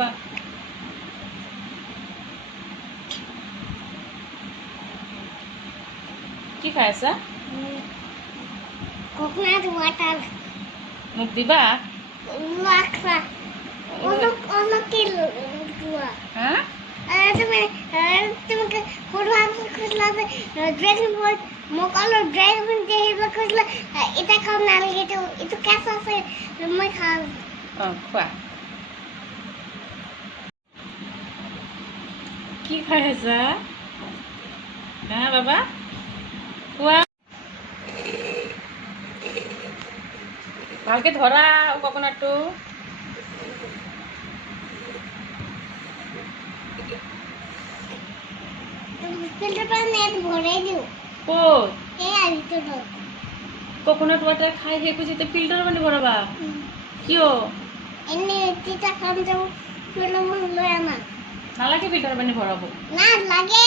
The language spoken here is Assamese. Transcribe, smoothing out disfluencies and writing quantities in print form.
কোৱা কি খাই আছা কোকোনাট ওয়াটার মোক দিবা লাখা অলক কি দুয়া হা তুমি তোমাকে পড়ান খুঁজলা ড্রাগন বল মকালো ড্রাগন দেহিবা খুঁজলা এটা খাও না লাগে এটা কেসা আছে মই খাও খোৱা কি খাই আছা হা বাবা খোৱা ভালকে ধৰা কোকোনাটটো ফিল্টার পানি ভরে দিও ক'ত এই আলি তো কোকোনাট ওয়াটার খাই শেষ হৈছে এতিয়া ফিল্টাৰ পানী ভৰাবা কিয় এনে তিতা খাম যাও চলো লৈ আমা নালাগে ফিল্টাৰ পানী ভৰাব না লাগে